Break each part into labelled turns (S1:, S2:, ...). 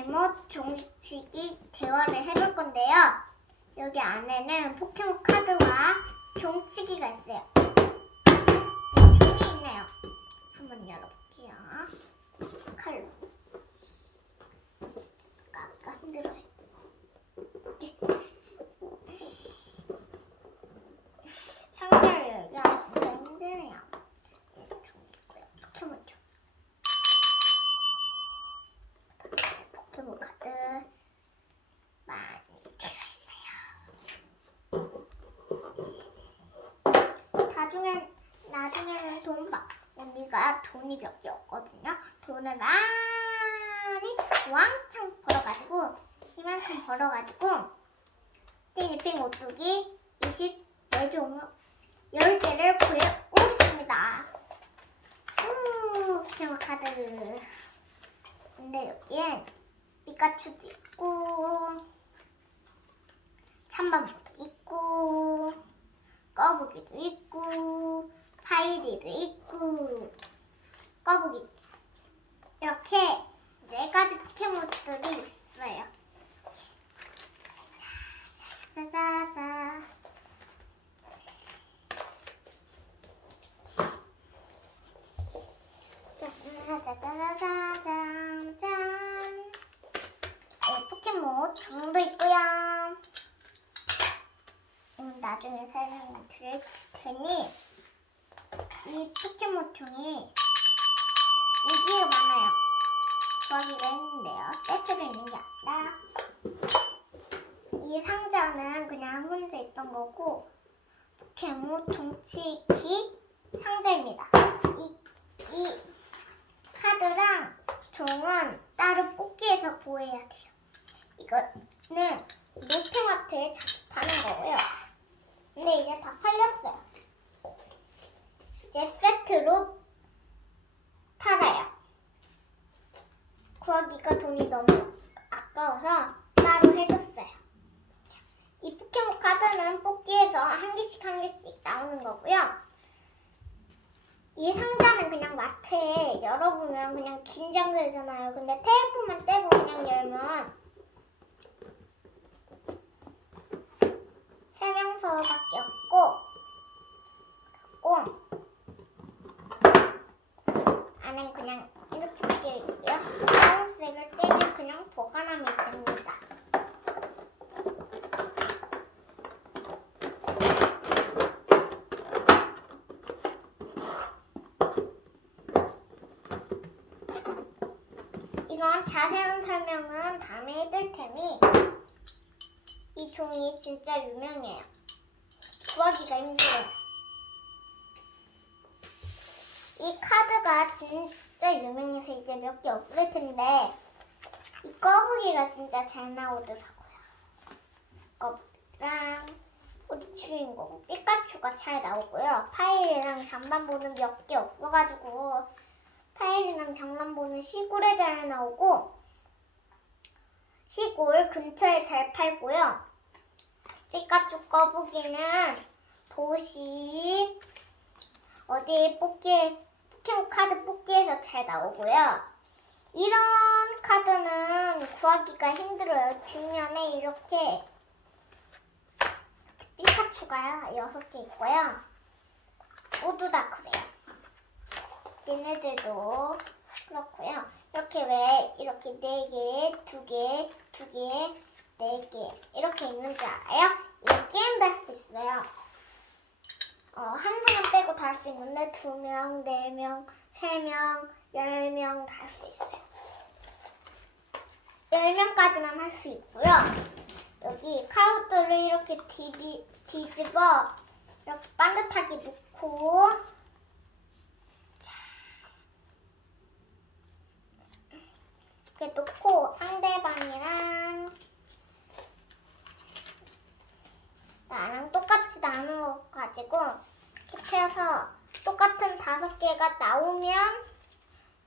S1: 포켓몬 종치기 대화를 해볼 건데요. 여기 안에는 포켓몬 카드와 종치기가 있어요. 종이 있네요. 한번 열어볼게요. 칼로. 아까 흔들어요. 상자를 열기가 진짜 힘드네요. 종이 있고요. 포켓몬 종. 포켓몬 카드 많이 들어있어요. 나중엔 나중에는 돈 봐. 언니가 돈이 몇 개 없거든요. 돈을 많이 왕창 벌어가지고 이만큼 벌어가지고 띠니핑 오뚜기 24종 10개를 구해오겠습니다. 우, 포켓몬 카드. 근데 여기엔 피카츄도 있고 찬바보도 있고 꺼부기도 있고 파이리도 있고 꺼부기 이렇게 네 가지 포켓몬들이 있어요. 자자자자자 짜자자자자잔 짠. 네, 포켓몬 종도 있고요. 음, 나중에 설명 드릴 테니 이 포켓몬 종이 여기에 많아요. 구하기가 했는데요. 세트로 있는 게 아니라 이 상자는 그냥 혼자 있던 거고 포켓몬 종치기 상자입니다. 이, 이 카드랑 종은 따로 뽑기해서 보호해야 돼요. 이거는 자주 파는 거고요. 근데 이제 다 팔렸어요. 이제 세트로 팔아요. 구하기가 돈이 너무 아까워서 따로 해줬어요. 이 포켓몬 카드는 뽑기에서 한 개씩 한 개씩 나오는 거고요. 이 상자는 그냥 마트에 열어보면 그냥 긴장되잖아요. 근데 테이프만 떼고 그냥 열면 설명서밖에 없고 그리고 안엔 그냥 이렇게 비어 있고요. 파란색을 떼면 그냥 보관하면 됩니다. 이건 자세한 설명은 다음에 해드릴 테니 이 종이 진짜 유명해요. 구하기가 힘들어요. 이 카드가 진짜 유명해서 이제 몇 개 없을 텐데 이 거북이가 진짜 잘 나오더라고요. 거북이랑 우리 주인공 피카츄가 잘 나오고요. 파일이랑 잠만보는 몇 개 없어가지고 파일이랑 장난보는 시골에 잘 나오고 시골 근처에 잘 팔고요. 피카츄 거북이는 도시 어디 뽑기 포켓몬 카드 뽑기에서 잘 나오고요. 이런 카드는 구하기가 힘들어요. 뒷면에 이렇게 피카츄가 여섯 개 있고요. 모두 다 그래요. 얘네들도 그렇고요. 이렇게 왜 이렇게 네 개, 두 개, 두 개, 네개 이렇게 있는 줄 알아요? 이거 게임도 할 수 있어요. 어, 한 사람 빼고 다 할 수 있는데 두 명, 네 명, 세 명, 열 명 다 할 수 있어요. 열 명까지만 할 수 있고요. 여기 카우트를 이렇게 뒤비, 뒤집어 이렇게 반듯하게 놓고 이렇게 놓고 상대방이랑 나랑 똑 같이 나누어 가지고 이렇게 펴서 똑같은 다섯 개가 나오면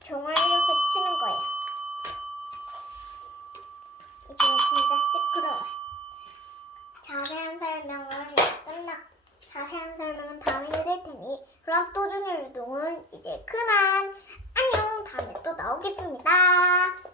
S1: 종을 이렇게 치는 거예요. 이게 진짜 시끄러워요. 자세한 설명은 끝나. 자세한 설명은 다음에 해드릴 테니 그럼 또 중요한 유동은 이제 그만 안녕 다음에 또 나오겠습니다.